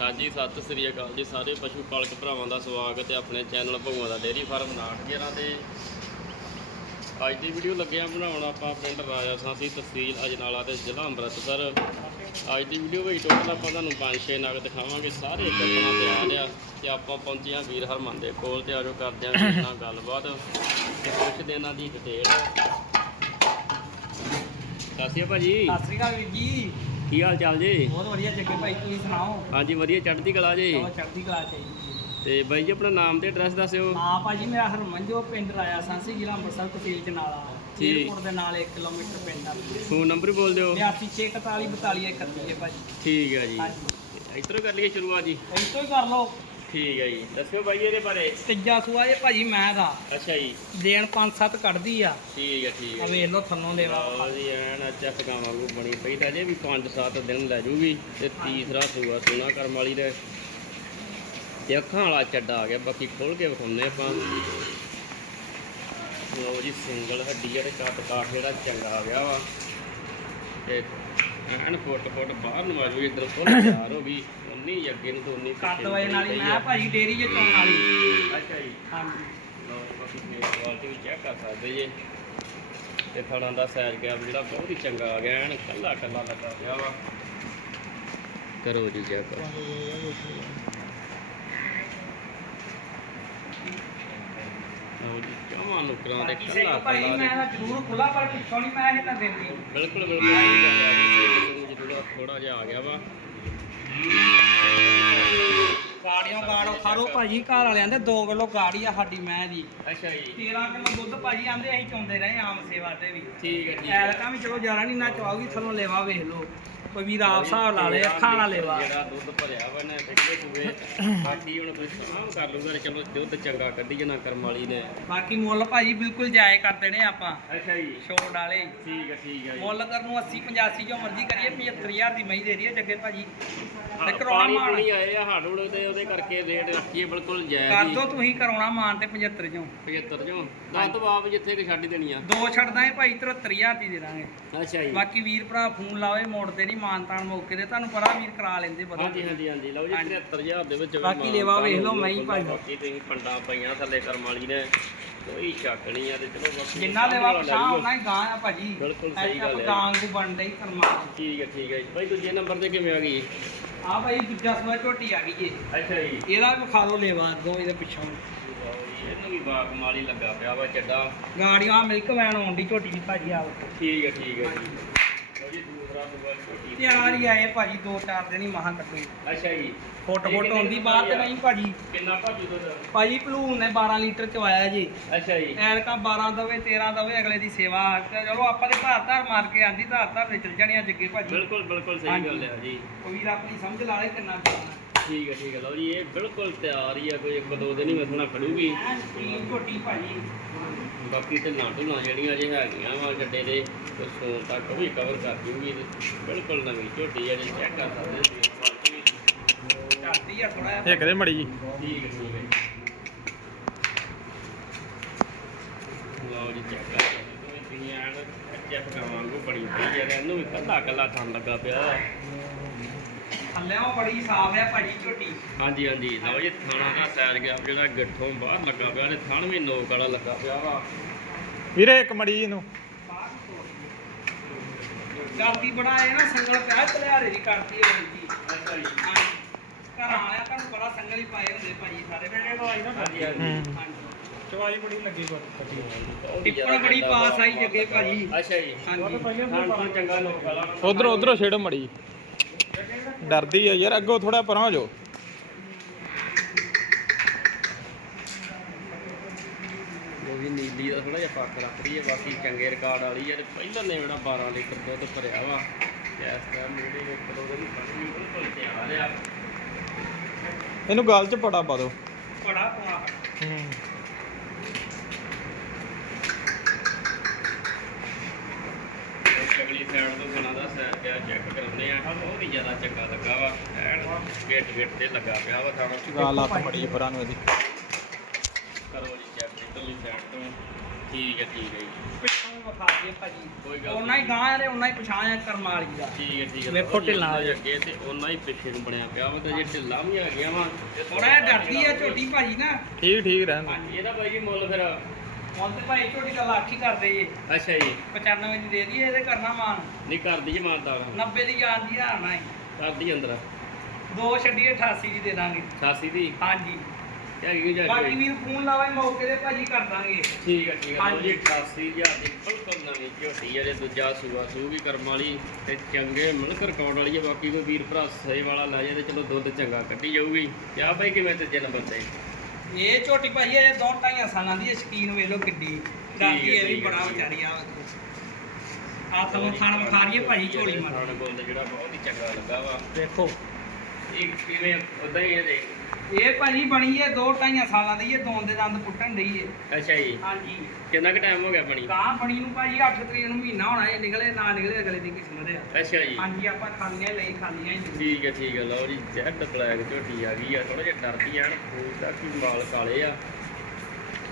ਹਾਂਜੀ, ਸਤਿ ਸ੍ਰੀ ਅਕਾਲ ਜੀ ਸਾਰੇ ਪਸ਼ੂ ਪਾਲਕ ਭਰਾਵਾਂ ਦਾ ਸਵਾਗਤ ਹੈ ਆਪਣੇ ਚੈਨਲ ਭਗਵਾਨ ਦਾ ਡੇਅਰੀ ਫਾਰਮ 911 ਤੇ। ਅੱਜ ਦੀ ਵੀਡੀਓ ਲੱਗਿਆ ਬਣਾਉਣ ਆਪਾਂ ਪਿੰਡ ਰਾਜਾ ਸਾਂਸੀ ਤਹਿਸੀਲ ਅਜਨਾਲਾ ਤੇ ਜ਼ਿਲ੍ਹਾ ਅੰਮ੍ਰਿਤਸਰ। ਅੱਜ ਦੀ ਵੀਡੀਓ ਵਿੱਚ ਟੋਟਲ ਆਪਾਂ ਤੁਹਾਨੂੰ ਪੰਜ ਛੇ ਨਗ ਦਿਖਾਵਾਂਗੇ, ਸਾਰੇ ਇੱਕ ਗੱਲਾਂ ਤਿਆਰ ਆ ਤੇ ਆਪਾਂ ਪਹੁੰਚੇ ਹਾਂ ਵੀਰ ਹਰਮਨ ਦੇ ਕੋਲ ਤੇ ਆਜੋ ਕਰਦੇ ਹਾਂ ਵੀਰ ਨਾਲ ਗੱਲਬਾਤ ਤੇ ਪੁੱਛਦੇ ਇਹਨਾਂ ਦੀ ਡਿਟੇਲ ਸਤਿ ਸ਼੍ਰੀ ਅਕਾਲ ਭਾਜੀ। ਸਤਿ ਸ੍ਰੀ ਅਕਾਲ ਵੀਰ ਜੀ। ਕੀ ਹਾਲ ਚਾਲ ਜੀ? ਬਹੁਤ ਵਧੀਆ ਜੱਗੇ ਭਾਈ ਤੁਸੀਂ ਸੁਣਾਓ? ਹਾਂਜੀ ਵਧੀਆ ਚੜ੍ਹਦੀ ਕਲਾ ਜੀ। ਚਲੋ ਚੜ੍ਹਦੀ ਕਲਾ ਚਾਹੀਦੀ ਤੇ ਬਾਈ ਜੀ ਆਪਣਾ ਨਾਮ ਤੇ ਐਡਰੈਸ ਦੱਸਿਓ। ਹਾਂ ਭਾਜੀ ਮੇਰਾ ਹਰਮਨ ਜੋ ਪਿੰਡ ਰਾਇਆ ਸਾਂਸੀ ਜ਼ਿਲ੍ਹਾ ਅੰਮ੍ਰਿਤਸਰ ਤਹਿਸੀਲ ਚਨਾਲਾ ਠੀਕ। ਏਅਰਪੋਰਟ ਦੇ ਨਾਲ 1 ਕਿਲੋਮੀਟਰ ਪਿੰਡ ਆ। ਫੋਨ ਨੰਬਰ ਬੋਲ ਦਿਓ। 8641 42 31 ਹੈ ਭਾਜੀ। ਠੀਕ ਹੈ ਜੀ। ਹਾਂਜੀ। ਇੱਧਰੋਂ ਕਰ ਲਈਏ ਸ਼ੁਰੂਆਤ ਜੀ। ਇਸ ਤੋਂ ਹੀ ਕਰ ਲਓ। ਠੀਕ ਹੈ ਜੀ। ਦੱਸਿਓ ਬਾਈ ਇਹਦੇ ਬਾਰੇ। ਤੀਜਾ ਸੂਆ ਇਹ ਭਾਜੀ ਮੈਂ ਦਾ। ਅੱਛਾ ਜੀ। ਦੇਣ 5-7 ਕੱਢਦੀ ਆ। ਠੀਕ ਹੈ ਠੀਕ ਆ ਹੈ ਵੇਖ ਲਓ ਥੱਲੋਂ ਦੇਵਾ ਲਓ ਜੀ ਐਨ ਅੱਛਾ ਟਕਾਂ ਵਾਂਗੂ ਬਣੀ ਪਈ ਤਾਂ ਜੇ ਵੀ 5-7 ਦਿਨ ਲੈ ਜੂਗੀ ਤੇ ਤੀਸਰਾ ਸੂਆ ਸੋਨਾ ਕਰਮ ਵਾਲੀ ਦੇ। ਤੇ ਅੱਖਾਂ ਵਾਲਾ ਚੱਡਾ ਆ ਗਿਆ ਬਾਕੀ ਖੋਲ ਕੇ ਵਿਖਾਉਂਦੇ ਆਪਾਂ। ਲਓ ਜੀ ਸਿੰਗਲ ਹੱਡੀ ਆ ਤੇ ਕੱਟ ਕਾਠ ਜਿਹੜਾ ਚੰਗਾ ਆ ਗਿਆ ਵਾ। ਤੇ ਐਨ ਫੁੱਟ ਫੁੱਟ ਬਾਹਰ ਨੂੰ ਆ ਜੂ ਇਧਰ ਫੁੱਲ ਤਿਆਰ ਹੋ ਗਈ ਉਨੀ ਹੀ ਅੱਗੇ ਨੂੰ ਤੇ ਉਨੀ ਨੂੰ ਵਜੇ ਨਾਲ ਹੀ ਮੈਂ। ਭਾਜੀ ਡੇਰੀ 'ਚ ਚੋਣ ਵਾਲੀ। ਅੱਛਾ ਜੀ। ਹਾਂਜੀ। ਲਓ ਬਾਕੀ ਕੁਆਲਿਟੀ ਵੀ ਚੈੱਕ ਕਰ ਸਕਦੇ ਜੇ। ਤੇ ਫਲਾਂ ਦਾ ਸਾਈਜ਼ ਗੈਪ ਜਿਹੜਾ ਬਹੁਤ ਹੀ ਚੰਗਾ ਆ ਗਿਆ ਐਨ ਕੱਲਾ ਕੱਲਾ ਲੱਗਾ ਪਿਆ ਵਾ। ਕਰੋ ਜੀ ਚੈੱਕ ਜੀ ਚਾਹਾਂ ਨੁਕਰਾਂ ਦੇ ਕੱਲਾ ਸਿੰਘ ਭਾਈ ਮੈਂ ਦੇ ਤਾਂ ਜ਼ਰੂਰ ਖੁੱਲਾ ਪਰ ਪਿੱਛੋਂ ਨਹੀਂ ਮੈਂ ਇਹ ਤਾਂ ਦਿੰਦੀ। ਬਿਲਕੁਲ ਬਿਲਕੁਲ ਸਹੀ ਗੱਲ ਆ ਜੀ ਜਿਹੜਾ ਥੋੜਾ ਜਿਹਾ ਆ ਗਿਆ ਵਾ। ਗਾੜੀਆਂ ਗਾੜੋ ਖਾਰੋ ਭਾਜੀ ਘਰ ਵਾਲਿਆਂ ਦੇ 2 ਕਿਲੋ ਗਾੜੀ ਆ ਸਾਡੀ ਮੈਂ ਜੀ। ਅੱਛਾ ਜੀ। 13 ਕਿਲੋ ਦੁੱਧ ਭਾਜੀ ਆਂਦੇ ਅਸੀਂ ਚੋਂਦੇ ਰਹੇ ਆਮ ਸੇਵਾ ਤੇ ਵੀ। ਠੀਕ ਹੈ ਹੈ। ਐਲਕਾਂ ਵੀ ਚਲੋ ਜ਼ਿਆਦਾ ਨਹੀਂ ਨਾ ਚਵਾਉਗੀ ਥੱਲੋਂ ਲੇਵਾ ਵੇਖ ਲਓ। ਕੋਈ ਵੀਰ ਆਪ ਹਿਸਾਬ ਲਾ ਲੇ ਅੱਖਾਂ ਵਾਲਾ ਲੇਵਾ। ਜਿਹੜਾ ਦੁੱਧ ਭਰਿਆ ਵਾ ਨਾ ਪਿਛਲੇ ਸੂਏ ਬਾਕੀ ਹੁਣ ਕੋਈ ਸਾਮ ਕਰ ਲੂਗਾ ਚਲੋ ਦੁੱਧ ਚੰਗਾ ਕੱਢੀ ਜਨਾ ਕਰਮ ਵਾਲੀ ਨੇ। ਬਾਕੀ ਮੁੱਲ ਭਾਜੀ ਬਿਲਕੁਲ ਜਾਇਜ਼ ਕਰ ਦੇਣੇ ਆਪਾਂ। ਅੱਛਾ ਜੀ। ਛੋੜ ਵਾਲੇ। ਠੀਕ ਹੈ ਠੀਕ ਹੈ ਮੁੱਲ ਕਰਨ ਨੂੰ 80 85 ਜੋ ਮਰਜ਼ੀ ਕਰੀਏ 75000 ਦੀ ਮਈ ਦੇ ਰਹੀ ਹੈ ਜੱਗੇ ਭਾਜੀ। ਤੇ ਕਰਾਉਣਾ ਮਾਨ ਪੂਣੀ ਆਏ ਆ ਹਾੜ ਹੁੜ ਤੇ ਉਹਦੇ ਕਰਕੇ ਰੇਟ ਰੱਖੀਏ ਬਿਲਕੁਲ ਕਰ ਜਾਇਜ਼ ਦੋ ਜੀ ਤੁਸੀਂ ਕਰਾਉਣਾ ਮਾਨ ਤੇ 75 ਚੋਂ। 75 ਚੋਂ। ਦਸ ਤੋਂ ਬਾਅਦ ਜਿੱਥੇ ਕਿ ਛੱਡ ਦੇਣੀ ਆ। ਦੋ ਛੱਡਦਾ ਹੈ ਭਾਈ 73000 ਦੀ ਦੇ ਦਾਂਗੇ। ਅੱਛਾ ਜੀ। ਬਾਕੀ ਵੀਰ ਭਰਾ ਫੋਨ ਲਾਵੇ ਮੋੜਦੇ ਨਹੀਂ ਮਾਨਤਾਨ ਮੌਕੇ ਤੇ ਤੁਹਾਨੂੰ ਪਤਾ ਵੀਰ ਕਰਾ ਲੈਂਦੇ ਪਤਾ ਹਾਂਜੀ ਹਾਂਜੀ ਹਾਂਜੀ ਲਓ ਜੀ ਹਾਂਜੀ। 73000 ਦੇ ਵਿੱਚ ਬਾਕੀ ਲੇਵਾ ਵੇਖ ਲਓ, ਮੈਂ ਹੀ ਭਾਈ। ਬਾਕੀ ਤੁਸੀਂ ਪੰਡਾਂ ਪਈਆਂ ਥੱਲੇ ਕਰਮ ਵਾਲੀ ਨੇ ਕੋਈ ਸ਼ੱਕ ਨਹੀਂ ਆ ਤੇ ਚਲੋ ਬਾਕੀ ਜਿੰਨਾ ਲੈਵਾ ਸਾਂਭ ਪਛਾਂ ਵਾਲਾ ਉਹਨਾਂ ਹੀ ਗਾਂ ਆ ਭਾਜੀ। ਬਿਲਕੁਲ ਸਹੀ ਗੱਲ ਹੈ। ਗਾਂ ਨੂੰ ਬਣ ਡਈ ਕਰਮਾ ਠੀਕ ਹੈ ਠੀਕ ਹੈ ਭਾਈ ਦੂਜੇ ਨੰਬਰ ਤੇ ਕਿਵੇਂ ਆ ਗਈ? ਆ ਭਾਈ ਦੂਜਾ ਸੂਆ ਝੋਟੀ ਆ ਗਈ ਜੀ ਅੱਛਾ ਜੀ। ਇਹਦਾ ਵੀ ਖਾ ਲਓ ਲੇਵਾ ਅੱਗੋਂ ਇਹਦੇ ਪਿੱਛੋਂ। ਇਹਨੂੰ ਵੀ ਬਾਗ ਮਾਲੀ ਲੱਗਾ ਪਿਆ ਵਾ ਚੱਡਾ। ਗਾੜੀਆਂ ਮਿਲਕ ਵੈਨ ਆਉਂਦੀ ਝੋਟੀ ਦੀ ਭਾਜੀ ਆ ਵੇਖੋ ਠੀਕ ਹੈ ਠੀਕ ਹੈ ਜੀ ਲਓ ਜੀ ਦੂਸਰਾ ਦੁਬਾਰਾ ਛੋਟੀ ਤਿਆਰ ਹੀ ਆਏ ਭਾਜੀ ਦੋ ਚਾਰ ਦਿਨ ਹੀ ਮਹਾਂ ਕੱਢੂ। ਅੱਛਾ ਜੀ। ਫੁੱਟ ਫੁੱਟ ਆਉਂਦੀ ਬਾਹਰ ਤੇ ਨਹੀਂ ਭਾਜੀ। ਕਿੰਨਾ ਭਾਜੂ ਦੁੱਧ ਭਾਜੀ ਭਲੂਨ ਨੇ 12 ਲੀਟਰ ਚਵਾਇਆ ਜੀ। ਅੱਛਾ ਜੀ। ਐਲਕਾਂ 12 ਦਵੇ 13 ਦਵੇ ਅਗਲੇ ਦੀ ਸੇਵਾ ਤੇ ਚਲੋ ਆਪਾਂ ਦੇ ਧਾਰ ਧਾਰ ਮਾਰ ਕੇ ਆਂਦੀ ਧਾਰ ਧਾਰ ਤੇ ਚਲ ਜਾਣੀਆਂ ਜੱਗੇ ਭਾਜੀ। ਬਿਲਕੁਲ ਬਿਲਕੁਲ ਸਹੀ। ਗੱਲ ਹੈ ਜੀ। ਕੋਈ ਆਪਣੀ ਸਮਝ ਲਾ ਲੈ ਕਿੰਨਾ ਠੀਕ ਹੈ ਠੀਕ ਹੈ ਲਓ ਜੀ ਇਹ ਬਿਲਕੁਲ ਤਿਆਰ ਹੀ ਆ ਕੋਈ ਇੱਕ ਦੋ ਦਿਨ ਹੀ ਮਸਣਾ ਖੜੂਗੀ। ਐ ਸਟੀਮ ਝੋਟੀ ਭਾਜੀ ਬਾਕੀ ਤੇ ਢੁੱਲਾਂ ਜਿਹੜੀਆਂ ਜੇ ਹੈਗੀਆਂ ਵਾ ਗੱਡੇ ਦੇ ਤੇ ਸੋਨ ਤੱਕ ਵੀ ਕਵਰ ਕਰ ਦੂਗੀ ਬਿਲਕੁਲ ਨਵੀਂ ਝੋਟੀ ਹੈ ਜੀ ਚੈੱਕ ਕਰ ਸਕਦੇ ਵੀ। ਚੱਲਦੀ ਆ। ਥੋੜਾ ਇੱਕ ਦੇ ਮੜੀ ਜੀ। ਠੀਕ ਹੈ ਠੀਕ ਹੈ। ਲਓ ਜੀ ਚੈੱਕ ਕਰ ਸਕਦੇ ਹੋ ਤੁਸੀਂ ਐਨ ਕੱਚੇ ਪਕਾ ਵਾਂਗੂ ਬਣੀ ਪਈ ਇਹਨੂੰ ਵੀ ਕੱਲਾ ਕੱਲਾ ਥਣ ਲੱਗਾ ਪਿਆ। ਥੱਲੇੋਂ ਬੜੀ ਸਾਫ਼ ਆ ਭਾਜੀ ਝੋਟੀ। ਹਾਂਜੀ ਹਾਂਜੀ। ਲਓ ਜੀ ਥਾਣਾ ਦਾ ਸਾਈਜ਼ ਗਿਆ ਜਿਹੜਾ ਗੱਠੋਂ ਬਾਹਰ ਲੱਗਾ ਪਿਆ ਤੇ ਥਣ ਵੀ ਨੋਕ ਵਾਲਾ ਲੱਗਾ ਪਿਆ ਵਾ। ਵੀਰੇ ਇੱਕ ਮੜੀ ਜੀ ਨੂੰ ਕਰਦੀ ਬੜਾ ਇਹ ਨਾ ਸੰਗਲ ਪਿਆ ਤਲਿਆਰੇ ਦੀ ਕਰਦੀ ਹੈ ਜੀ ਅੱਛਾ ਜੀ। ਘਰਾਂ ਵਾਲਿਆਂ ਤੁਹਾਨੂੰ ਬੜਾ ਸੰਗਲ ਹੀ ਪਾਏ ਹੁੰਦੇ ਭਾਜੀ ਸਾਰੇ। ਵੇਲੇ ਤੋਂ ਆਈ ਨਾ ਹਾਂਜੀ ਹਾਂਜੀ। ਚਵਾਈ ਬੜੀ ਲੱਗੀ ਪਰ ਟਿੱਪਣ ਬੜੀ ਪਾਸ ਆਈ ਜੱਗੇ ਭਾਜੀ। ਅੱਛਾ ਜੀ। ਹਾਂਜੀ। ਤੋਂ ਚੰਗਾ ਨੋਕ ਵਾਲਾ ਉਧਰੋਂ ਉਧਰੋਂ ਛੇੜੋ ਮੜੀ। ਡਰਦੀ ਆ ਯਾਰ ਅੱਗੋਂ ਥੋੜਾ ਪਰਾਂ ਹੋ ਜਾਓ। ਉਹ ਵੀ ਨੀਲੀ ਦਾ ਥੋੜਾ ਜਿਹਾ ਫ਼ਰਕ ਰੱਖਦੀ ਹੈ ਬਾਕੀ ਚੰਗੇ ਰਿਕਾਰਡ ਵਾਲੀ ਹੈ ਤੇ ਪਹਿਲਾਂ ਨੇ ਜਿਹੜਾ 12 ਲੀਟਰ ਦੁੱਧ ਭਰਿਆ ਵਾ। ਤੇ ਇਸ ਟਾਈਮ ਜਿਹੜੇ ਇੱਕ ਦੋ ਦਿਨ ਕੱਢਣੀ ਬਿਲਕੁਲ ਤਿਆਰ ਆ ਇਹਨੂੰ ਗਲ 'ਚ ਪੜਾ ਪਾ ਦਿਓ ਬੜਾ ਪਾਉਣਾ ਇਸ ਅਗਲੀ ਸਾਈਡ ਤੋਂ ਬਿਨਾਂ ਦਾ ਸੈਰ ਪਿਆ ਚੈੱਕ ਕਰਾਉਂਦੇ ਆ ਬਹੁਤ ਹੀ ਜ਼ਿਆਦਾ ਚੰਗਾ ਲੱਗਾ ਵਾ। ਐਨ ਗੇਟ ਗੇਟ ਤੇ ਲੱਗਾ ਪਿਆ ਵਾ ਥਾਣਾ ਗਾਲ ਲੱਤ ਮੜੀ ਪਰਾਂ ਨੂੰ ਇਹਦੀ। ਕਰੋ ਜੀ ਚੈੱਕ ਇਧਰਲੀ ਸਾਈਡ ਤੋਂ। ਠੀਕ ਹੈ ਠੀਕ ਹੈ ਜੀ। ਪਿੱਛੋਂ ਦਈਏ ਭਾਜੀ। ਕੋਈ ਗੱਲ ਉਹਨਾਂ ਹੀ ਗਾਂ ਆ ਉਹਨਾਂ ਹੀ ਪਛਾਣ ਆ ਕਰਮ ਵਾਲੀ ਦਾ। ਠੀਕ ਹੈ ਠੀਕ ਹੈ ਵੇਖੋ ਢਿੱਲਾਂ ਉਹਨਾਂ ਦੇ ਅੱਗੇ ਤੇ ਉਹਨਾਂ ਹੀ ਪਿੱਛੇ ਨੂੰ ਬਣਿਆ ਪਿਆ ਵਾ ਤੇ ਜੇ ਢਿੱਲਾਂ ਵੀ ਆ ਗਿਆ ਵਾ ਤੇ ਥੋੜਾ ਜਿਹਾ ਡਰਦੀ ਆ ਝੋਟੀ ਭਾਜੀ ਨਾ। ਠੀਕ ਠੀਕ ਰਹਿਣ ਦਿਓ। ਹਾਂਜੀ ਇਹਦਾ ਬਾਈ ਜੀ ਮੁੱਲ ਫਿਰ ਹੁਣ ਤੇ ਭਾਈ ਝੋਟੀ ਦਾ ਲੱਖ ਹੀ ਕਰਦੇ ਜੇ ਅੱਛਾ ਜੀ। 95 ਦੀ ਦੇ ਦਈਏ ਇਹਦੇ ਕਰਨਾ ਮਾਨ। ਨਹੀਂ ਕਰਦੀ ਜੀ ਮਾਨਤਾ 90 ਦੀ ਜਾਂਦੀ ਆ ਨਾ ਹੀ। ਕਰਦੀ ਅੰਦਰ। ਦੋ ਛੱਡੀਏ 88 ਦੀ ਦੇ ਦਾਂਗੇ। 86 ਦੀ? ਹਾਂਜੀ। ਹੈਗੀ ਜੀ ਬਾਕੀ ਵੀਰ ਫੋਨ ਲਾਵੇ ਮੌਕੇ ਤੇ ਭਾਜੀ ਕਰ ਦਾਂਗੇ। ਠੀਕ ਹੈ ਠੀਕ ਹੈ ਲਓ ਜੀ ਹਾਂਜੀ। 88000 ਦੀ ਬਿਲਕੁਲ ਨਵੀਂ ਝੋਟੀ ਹੈ ਜੇ ਦੂਜਾ ਸੂਆ ਸੂਗੀ ਕਰਮ ਵਾਲੀ ਤੇ ਚੰਗੇ ਮਿਲਕ ਰਿਕਾਰਡ ਵਾਲੀ ਹੈ ਬਾਕੀ ਕੋਈ ਵੀਰ ਭਰਾ ਸਹੀ ਵਾਲਾ ਲੈ ਜਾਏ ਤੇ ਚਲੋ ਦੁੱਧ ਚੰਗਾ ਕੱਢੀ ਜਾਊਗੀ। ਕਿਆ ਬਾਈ ਕਿਵੇਂ ਤੇ ਨੰਬਰ ਤੇ? ਇਹ ਝੋਟੀ ਭਾਜੀ ਇਹ ਦੋ ਢਾਈਆਂ ਸਾਲਾਂ ਦੀ ਹੈ ਸ਼ਕੀਨ ਵੇਖ ਲਓ ਕਿੱਡੀ। ਕਰਦੀ ਇਹ ਵੀ ਬੜਾ। ਵਿਚਾਰੀ ਆ। ਆ ਤੁਹਾਨੂੰ ਖਾਣ ਵਿਖਾਰੀਏ ਭਾਜੀ ਝੋਲੀ ਮਾਰ। ਤੇ ਜਿਹੜਾ ਬਹੁਤ ਹੀ ਚੰਗਾ ਲੱਗਾ ਵਾ। ਦੇਖੋ। ਇਹ ਕਿਵੇਂ ਉਦਾਂ ਹੀ ਇਹਦੇ ਇਹ ਭਾਜੀ ਬਣੀ ਹੈ ਦੋ ਢਾਈਆਂ ਸਾਲਾਂ ਦੀ ਇਹ ਦੋਨ ਦੇ ਦੰਦ ਪੁੱਟਣ ਡਈ ਹੈ ਅੱਛਾ ਜੀ। ਹਾਂਜੀ। ਕਿੰਨਾ ਕੁ ਟਾਈਮ ਹੋ ਗਿਆ ਬਣੀ? ਕਾਂ ਬਣੀ ਨੂੰ ਭਾਜੀ 8 ਤਰੀਕ ਨੂੰ ਮਹੀਨਾ ਹੋਣਾ ਇਹ ਨਿਕਲੇ ਨਾ ਨਿਕਲੇ ਅਗਲੇ ਦੀ ਕਿਸਮਤ ਆ ਅੱਛਾ ਜੀ। ਹਾਂਜੀ ਆਪਾਂ ਖਾਲੀਆਂ ਹੀ ਲਈ ਖਾਲੀਆਂ ਹੀ। ਠੀਕ ਹੈ ਠੀਕ ਹੈ ਲਓ ਜੀ ਜੈਡ ਬਲੈਕ ਝੋਟੀ ਆ ਗਈ ਆ ਥੋੜਾ ਜਿਹਾ ਡਰਦੀ ਆਣ ਫੂਲ ਕੀ ਮਾਲ ਕਾਲੇ ਆ।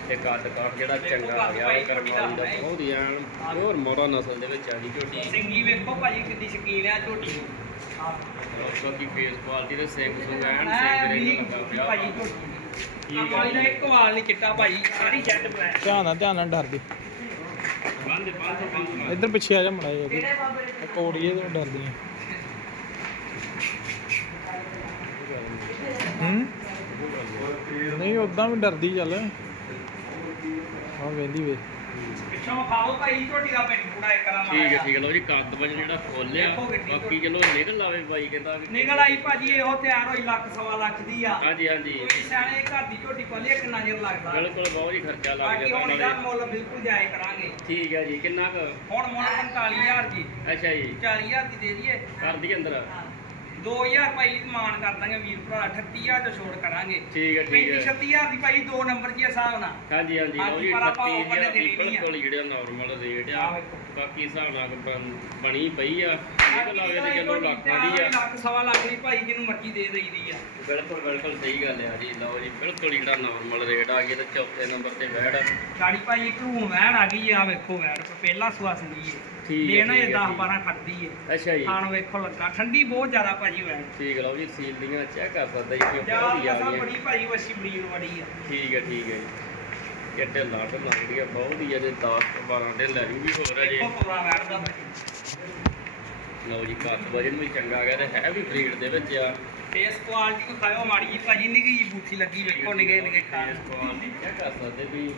ਤੇ ਕੱਦ ਕਾਠ ਜਿਹੜਾ ਚੰਗਾ ਆ ਗਿਆ ਉਹ ਦਾ। ਬਹੁਤ ਹੀ ਆਣ ਹੋਰ ਮੋੜਾ ਨਸਲ ਦੇ ਵਿੱਚ ਆ ਗਈ ਝੋਟੀ। ਸਿੰਗੀ ਵੇਖੋ ਭਾਜੀ ਕਿੰਨੀ ਸ਼ਕੀਨ ਆ ਝੋਟੀ। ਨੂੰ ਬਾਕੀ ਫੇਸ ਕੁਆਲਿਟੀ ਦੇ ਸਿੰਘ ਸੁੰਗ ਐਨ ਐ ਸਿੰਘ ਵੀ ਦੇ ਲੱਗਾ ਪਿਆ। ਭਾਜੀ ਵਾ। ਝੋਟੀ ਠੀਕ ਆਪਾਂ ਹੈ ਇਹਦਾ ਇੱਕ ਵਾਲ ਨਹੀਂ ਚਿੱਟਾ ਭਾਜੀ ਸਾਰੀ ਜੈਟ ਬਲੈਕ ਧਿਆਨ ਨਾਲ ਧਿਆਨ ਨਾਲ ਡਰਦੀ। ਬੰਦ ਬੰਦ ਬੰਦ ਇੱਧਰ ਪਿੱਛੇ ਆ ਜਾ ਮੜਾ ਜੀ ਕੋੜੀਏ ਤੋਂ ਹੂੰ? ਨਹੀਂ ਉਦਾਂ ਵੀ ਡਰਦੀ ਚੱਲ। ਆ ਵੇਂਦੀ ਵੇ। ਪਿੱਛੋਂ ਖਾਓ ਭਾਈ ਝੋਟੀ ਦਾ ਪਿੰਡ ਪੂਰਾ ਇੱਕ ਰਾ ਠੀਕ ਹੈ ਠੀਕ ਹੈ ਲਓ ਜੀ ਕੱਦ ਵਜ ਜਿਹੜਾ ਖੋਲਿਆ। ਦੇਖੋ ਬਾਕੀ ਚਲੋ ਨਿਕਲ ਆਵੇ ਬਾਈ ਕਹਿੰਦਾ ਵੀ ਨਿਕਲ ਆਈ ਭਾਜੀ ਇਹੋ ਤਿਆਰ ਹੋਈ ਲੱਖ ਸਵਾ ਲੱਖ ਦੀ ਆ। ਹਾਂਜੀ ਹਾਂਜੀ। ਕੋਈ ਸਿਆਣੇ ਘਰ ਦੀ ਝੋਟੀ ਪਾਲੀ ਇੱਕ ਨਜ਼ਰ ਲੱਗਦਾ? ਬਿਲਕੁਲ ਬਹੁਤ ਹੀ ਖਰਚਾ ਲੱਗ ਬਾਕੀ ਹੁਣ ਇਹਦਾ ਮੁੱਲ ਬਿਲਕੁਲ ਜਾਇਜ਼ ਕਰਾਂਗੇ। ਠੀਕ ਹੈ ਜੀ ਕਿੰਨਾ ਕੁ? ਹੁਣ ਮੁੱਲ 45000 ਜੀ। ਅੱਛਾ ਜੀ। 40000 ਦੀ ਦੇ ਦਈਏ। ਕਰਦੀ ਅੰਦਰ? 2000 ਭਾਈ ਮਾਨ ਕਰ ਦਾਂਗੇ ਵੀਰ ਭਰਾ 38000 ਤੋਂ ਛੋੜ ਕਰਾਂਗੇ ਠੀਕ ਹੈ ਠੀਕ 35 ਹੈ 36000 ਦੀ ਭਾਈ ਦੋ ਨੰਬਰ ਦੀ ਹਿਸਾਬ ਨਾਲ ਹਾਂਜੀ ਹਾਂਜੀ ਪਰ ਆਪਾਂ 38000 open ਨੇ ਦੀ ਦੇਣੀ ਨਹੀਂ ਆ। ਬਿਲਕੁਲ ਜਿਹੜਾ ਨਾਰਮਲ ਰੇਟ ਆ। ਬਾਕੀ ਹਿਸਾਬ ਨਾਲ ਬਣੀ ਪਈ ਆ ਨਿਕਲ ਆਵੇ ਤੇ ਚਲੋ ਲੱਖ ਵਾਲੀ ਆ ਲੱਖ ਸਵਾ ਲੱਖ ਦੀ ਭਾਈ ਜਿਹਨੂੰ ਮਰਜ਼ੀ ਦੇ ਦੇਈਦੀ ਆ। ਬਿਲਕੁਲ ਬਿਲਕੁਲ ਸਹੀ ਗੱਲ ਆ ਜੀ। ਲਓ ਜੀ ਬਿਲਕੁਲ ਹੀ ਜਿਹੜਾ ਨਾਰਮਲ ਰੇਟ ਆ ਗਿਆ ਤੇ ਚੌਥੇ ਨੰਬਰ ਤੇ ਬੈੜ ਗਾੜੀ ਭਾਈ ਭੂਣ ਵਹਿਣ ਆ ਗਈ ਆ ਵੇਖੋ ਵਹਿਣ ਪਹਿਲਾ ਸੁਆ ਸੰਦੀ ਏ ਠੀਕ ਹੈ, ਲੈਣਾ ਇਹ ਠੀਕ ਹੈ, 10 ਠੀਕ। 12 ਖੜਦੀ ਏ। ਅੱਛਾ ਜੀ। ਖਾਣ ਵੇਖੋ ਲੱਗਾ। ਠੰਡੀ ਬਹੁਤ ਜ਼ਿਆਦਾ ਭਾਜੀ ਵਹਿਣ ਠੀਕ ਲਓ ਜੀ ਸੀਲ ਦੀਆਂ ਚੈੱਕ ਕਰ ਸਕਦੇ ਜੀ ਕਿ ਬਹੁਤ ਆ ਕਸਾ ਗਈਆਂ ਬੜੀ ਭਾਜੀ ਵਸੀ ਬਰੀਡ ਬੜੀ ਆ। ਠੀਕ ਹੈ ਠੀਕ ਹੈ ਜੀ। ਇਹ ਢਿੱਲਾ ਢਿੱਲਾ ਜਿਹੜੀਆਂ ਬਹੁਤ ਹੀ ਆ ਜੇ 10 12 ਢਿੱਲਾ ਜੂ ਵੀ ਹੋਰ ਹੈ ਜੀ ਦੇਖੋ ਪੂਰਾ ਵਹਿਣ ਦਾ ਭਾਜੀ ਲਓ ਜੀ ਕੱਦ ਵਜਨ ਵੀ ਚੰਗਾ ਗਿਆ ਤੇ ਹੈ ਵੀ ਬਰੀਡ ਦੇ ਵਿੱਚ ਆ। ਫੇਸ ਕੁਆਲਿਟੀ ਖਾਇਓ ਮਾੜੀ ਜੀ ਭਾਜੀ ਨਿੱਘੀ ਜੀ ਬੂਥੀ ਲੱਗੀ ਵੇਖੋ ਨਿਗੇ ਨਿਗੇ ਖਾਣ ਕੁਆਲਿਟੀ ਚੈੱਕ ਕਰ ਸਕਦੇ ਵੀ?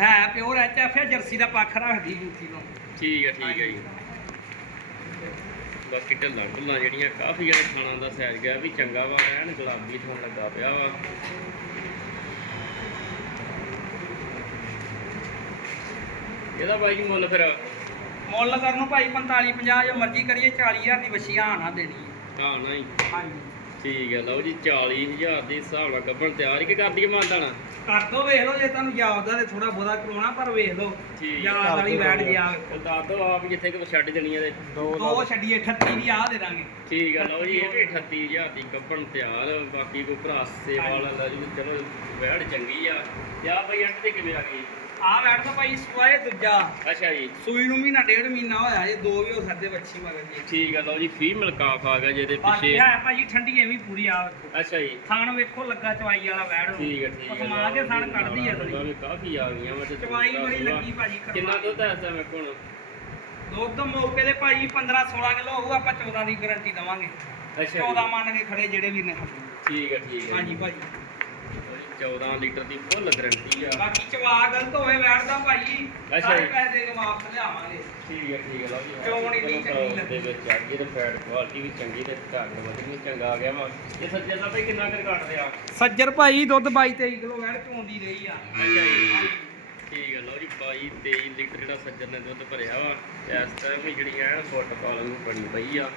ਹੈ ਪਿਓਰ ਐਚ ਐਫ ਹੈ ਜਰਸੀ ਦਾ ਪੱਖ ਰੱਖਦੀ ਬੂਥੀ ਨੂੰ। ਠੀਕ ਹੈ ਠੀਕ ਹੈ ਜੀ। ਬਾਕੀ ਢਿੱਲਾ ਢੁੱਲਾਂ ਜਿਹੜੀਆਂ ਕਾਫੀ ਜਿਹੜੇ ਖਾਣਾ ਦਾ ਸਾਈਜ਼ ਗਿਆ ਵੀ ਚੰਗਾ ਵਾ ਐਨ ਗੁਲਾਬੀ ਥੋਂ ਲੱਗਾ ਪਿਆ ਵਾ। ਇਹਦਾ ਬਾਈ ਜੀ ਮੁੱਲ ਫਿਰ ਮੁੱਲ ਕਰਨ ਨੂੰ ਭਾਈ 45 50 ਜੋ ਮਰਜ਼ੀ ਕਰੀਏ 40000 ਦੀ ਵਛੀ ਆ ਨਾ ਦੇਣੀ ਹੈ। ਹਾਂ ਨਹੀਂ। ਹਾਂਜੀ। ਠੀਕ ਹੈ ਲਓ ਜੀ 40000 ਦੀ ਹਿਸਾਬ ਨਾਲ ਗੱਬਣ ਤਿਆਰ ਹੀ ਕਿ ਕਰਦੀ ਹੈ ਮਾਨਤਾਣਾ ਕਰ ਦੋ ਵੇਖ ਲਓ ਜੇ ਤੁਹਾਨੂੰ ਯਾਦ ਆ ਤੇ ਥੋੜਾ ਬਹੁਤਾ ਕਰਾਉਣਾ ਪਰ ਵੇਖ ਲਓ ਠੀਕ। ਯਾਦ ਵਾਲੀ ਬੈਠ ਗਿਆ। ਉਹ ਦੱਸ ਦੋ ਆਪ ਜਿੱਥੇ ਕਿ ਛੱਡ ਦੇਣੀ ਇਹਦੇ ਦੋ ਦੋ ਛੱਡੀਏ 38 ਦੀ ਆ ਦੇ ਦਾਂਗੇ। ਠੀਕ ਹੈ ਲਓ ਜੀ ਇਹ ਵੀ 38000 ਦੀ ਗੱਬਣ ਤਿਆਰ ਬਾਕੀ ਕੋਈ ਭਰਾ ਸੇਵਾ ਵਾਲਾ ਲੈ ਜੀ ਚਲੋ ਵਹਿੜ ਚੰਗੀ ਆ। ਤੇ ਆ ਬਈ ਅੰਤ ਤੇ ਕਿਵੇਂ ਆ ਗਈ? ਆ ਬੈਠ ਤਾਂ ਭਾਈ ਸੁਆਏ ਦੂਜਾ। ਅੱਛਾ ਜੀ। ਸੂਈ ਨੂੰ ਮਹੀਨਾ ਡੇਢ ਮਹੀਨਾ ਹੋਇਆ ਇਹ ਦੋ ਵੀ ਹੋ ਸਕਦੇ ਬੱਚੀ ਮਗਰ ਜੀ ਠੀਕ ਹੈ ਲਓ ਜੀ ਫੀਮੇਲ ਕਾਫ ਆ ਗਿਆ ਜਿਹਦੇ ਬਾਕੀ ਪਿੱਛੇ। ਹੈ ਭਾਜੀ ਠੰਡੀ ਐਵੇਂ ਪੂਰੀ ਆ ਵੇਖੋ ਅੱਛਾ ਜੀ। ਥਾਣ ਵੇਖੋ ਲੱਗਾ ਚਵਾਈ ਵਾਲਾ ਬੈੜ ਠੀਕ ਹੈ ਠੀਕ ਹੈ ਪਸਮਾ ਕੇ ਥਾਣ ਕੱਢਦੀ ਆ ਥੋੜੀ ਵੀ ਕਾਫੀ ਆ ਗਈਆਂ ਵਾ ਤੇ ਚਵਾਈ ਬੜੀ ਸੂਆ। ਲੱਗੀ ਭਾਜੀ ਕਰਵਾ ਕਿੰਨਾ ਦੁੱਧ ਹੈ ਇਸ ਸਮੇਂ ਕੋਲ ਦੁੱਧ ਮੌਕੇ ਦੇ ਭਾਜੀ 15 16 ਕਿਲੋ ਹੋਊ ਆਪਾਂ 14 ਦੀ ਗਾਰੰਟੀ ਦਵਾਂਗੇ। ਅੱਛਾ 14 ਜੀ। ਮੰਨ ਕੇ ਖੜੇ ਜਿਹੜੇ ਵੀਰ ਨੇ ਠੀਕ ਹੈ ਠੀਕ ਹੈ ਹਾਂਜੀ ਭਾਜੀ। 14 ਲੀਟਰ ਦੀ ਫੁੱਲ ਗਰੰਟੀ ਆ। ਬਾਕੀ ਚਵਾ ਗਲਤ ਹੋਵੇ ਬੈਠਦਾ ਭਾਜੀ ਅੱਛਾ ਸਾਰੇ ਜੀ। ਪੈਸੇ ਦੇ ਕੇ ਵਾਪਸ ਲਿਆਵਾਂਗੇ। ਠੀਕ ਹੈ ਠੀਕ ਹੈ ਲਓ ਜੀ। ਚੋਣ ਇੰਨੀ ਚੰਗੀ ਦੇ। ਵਿੱਚ ਆ ਗਈ ਤੇ ਫੈਟ ਕੁਆਲਿਟੀ ਵੀ ਚੰਗੀ ਤੇ ਢੰਗ ਵਜਨ ਵੀ ਚੰਗਾ ਆ ਗਿਆ ਵਾ। ਇਹ ਸੱਜੇ ਦਾ ਭਾਈ ਕਿੰਨਾ ਕਰ ਘਟਦੇ ਆ? ਸੱਜਰ ਭਾਈ ਦੁੱਧ 22 23 ਕਿਲੋ ਵੈੜ ਚੋਂਦੀ ਰਹੀ ਆ। ਅੱਛਾ ਜੀ। ਠੀਕ ਹੈ ਲਓ ਜੀ 22 23 ਲੀਟਰ ਜਿਹੜਾ ਸੱਜਣ ਨੇ ਦੁੱਧ ਭਰਿਆ ਵਾ। ਇਸ ਟਾਈਮ ਵੀ ਜਿਹੜੀ ਐਨ ਫੁੱਟ ਪਾਲਣ ਨੂੰ ਬਣੀ ਪਈ ਆ।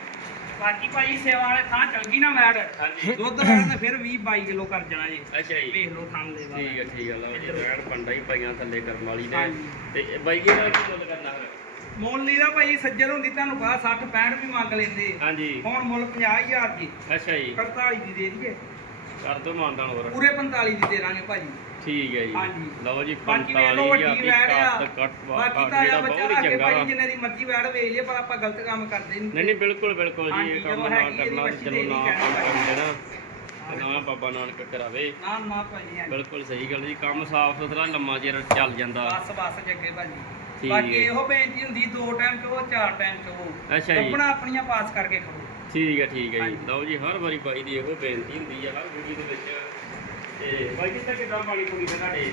ਬਾਕੀ ਭਾਈ ਸੇਵਾ ਵਾਲੇ ਥਾਂ ਚਲ ਗਈ ਨਾ ਹਾਂਜੀ। ਦੁੱਧ ਵੈੜ ਤੇ ਫਿਰ 20 22 ਕਿਲੋ ਕਰ ਜਾਣਾ ਜੀ। ਅੱਛਾ ਜੀ। ਵੇਖ ਲਓ ਥਾਂ ਦੇ ਠੀਕ ਹੈ ਠੀਕ ਹੈ ਲਓ ਜੀ ਰੈਣ ਪੰਡਾ ਹੀ ਪਾਈਆਂ ਥੱਲੇ ਕਰਮ ਵਾਲੀ ਨੇ। ਹਾਂਜੀ। ਤੇ ਇਹ ਬਾਈ ਜੀ ਦਾ ਕੀ ਮੁੱਲ ਕਰਨਾ ਫਿਰ? ਮੁੱਲ ਇਹਦਾ ਭਾਈ ਸੱਜਰ ਹੁੰਦੀ ਤੁਹਾਨੂੰ ਪਤਾ 60 65 ਵੀ ਮੰਗ ਲੈਂਦੇ। ਹਾਂਜੀ। ਹੁਣ ਮੁੱਲ 50000 ਦੀ। ਅੱਛਾ ਜੀ। 48 ਦੀ ਦੇ ਦਈਏ। ਕਰ ਦੋ ਮਾਨਦਾਨ ਹੋਰ। ਪੂਰੇ 45 ਦੀ ਦੇ ਦਾਂਗੇ ਭਾਜੀ। ਠੀਕ ਹੈ ਜੀ। ਹਾਂਜੀ। ਲਓ ਜੀ ਬਾਕੀ ਵੇਖ ਲਓ 45000 ਵੱਡੀ ਦੀ ਵੈੜ ਆ। ਕੱਟ ਕੱਟ ਬਾਕੀ ਤਾਂ ਜਿਹੜਾ ਆ ਬੱਚਾ ਬਹੁਤ ਲਾ ਹੀ ਕੇ ਚੰਗਾ ਵਾ। ਭਾਜੀ ਜਿੰਨੇ ਦੀ ਮਰਜ਼ੀ ਵੈੜ ਵੇਚ ਲਈਏ ਪਰ ਆਪਾਂ ਗਲਤ ਕੰਮ ਕਰਦੇ ਨਹੀਂ ਨਹੀਂ ਬਿਲਕੁਲ ਬਿਲਕੁਲ ਜੀ ਹਾਂਜੀ, ਇਹ ਕੰਮ ਜਦੋਂ ਨਾ ਹੈਗੀ ਇਹਦੀ ਕਰਨਾ ਬੱਚੀ ਚਲੋ ਦੇ ਨਾ ਨਹੀਂ ਕਹਿਣਾ ਕਰਨ ਦੇਣਾ ਤੇ ਨਾ ਬਾਬਾ ਨਾਨਕ ਕਰਾਵੇ ਨਾ ਨਾ ਭਾਜੀ ਹਾਂਜੀ। ਬਿਲਕੁਲ ਸਹੀ ਗੱਲ ਜੀ ਕੰਮ ਸਾਫ਼ ਸੁਥਰਾ ਲੰਮਾ ਚਿਰ ਚੱਲ ਜਾਂਦਾ। ਬਸ ਬਸ ਜੱਗੇ ਭਾਜੀ। ਠੀਕ ਬਾਕੀ ਹੈ। ਇਹੋ ਬੇਨਤੀ ਹੁੰਦੀ ਦੋ ਟਾਈਮ ਚੋ ਚਾਰ ਟਾਈਮ ਚੋ ਅੱਛਾ ਜੀ। ਆਪਣਾ ਆਪਣੀਆਂ ਪਾਸ ਕਰਕੇ ਖੜੋ। ਠੀਕ ਹੈ ਠੀਕ ਹੈ ਜੀ। ਹਾਂਜੀ। ਲਓ ਜੀ ਹਰ ਵਾਰੀ ਬਾਈ ਦੀ ਇਹੋ ਬੇਨਤੀ ਹੁੰਦੀ ਹੈ ਹਰ ਵੀਡੀਓ ਦੇ ਵਿੱਚ। ਤੇ ਬਾਈ ਕਿੱਥੇ ਕਿੱਦਾਂ ਪਾਣੀ ਪੂਰੀ ਤੇ ਤੁਹਾਡੇ?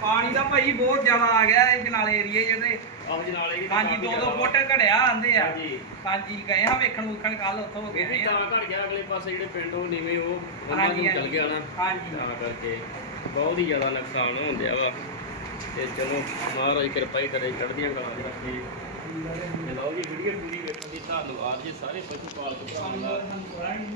ਪਾਣੀ ਦਾ ਭਾਈ ਬਹੁਤ ਜ਼ਿਆਦਾ ਆ ਗਿਆ ਇਹ ਜਨਾਲੇ ਏਰੀਏ ਜਿਹੜੇ ਆਹ ਜਨਾਲੇ ਕੀ ਹਾਂਜੀ ਦੋ ਦੋ ਫੁੱਟ ਘੜਿਆ ਆਂਦੇ ਆ। ਹਾਂਜੀ। ਹਾਂਜੀ ਗਏ ਹਾਂ ਵੇਖਣ ਵੂਖਣ ਕੱਲ ਉੱਥੋਂ ਹੋ ਉਹ ਗਏ ਵੀ ਆ ਤਾਂ ਘੜ ਗਿਆ ਅਗਲੇ ਪਾਸੇ ਜਿਹੜੇ ਪਿੰਡ ਉਹ ਨੀਵੇਂ ਉਹ ਉਹਨਾਂ ਹਾਂਜੀ ਨੂੰ ਚੱਲ ਗਿਆ ਨਾ। ਹਾਂਜੀ। ਤਾਂ ਕਰਕੇ ਬਹੁਤ ਹੀ ਜ਼ਿਆਦਾ ਨੁਕਸਾਨ ਹੁੰਦਿਆ ਵਾ। ਤੇ ਚਲੋ ਮਹਾਰਾਜ ਕਿਰਪਾ ਹੀ ਕਰੇ ਚੜ੍ਹਦੀਆਂ ਕਰਾਂ ਦੇ ਰੱਖੇ। ਤੇ ਲਓ ਜੀ ਵੀਡੀਓ ਪੂਰੀ ਦੀ ਧੰਨਵਾਦ ਜੀ ਸਾਰੇ ਪਸ਼ੂ ਪਾਲਕ ਭਰਾਵਾਂ ਦਾ।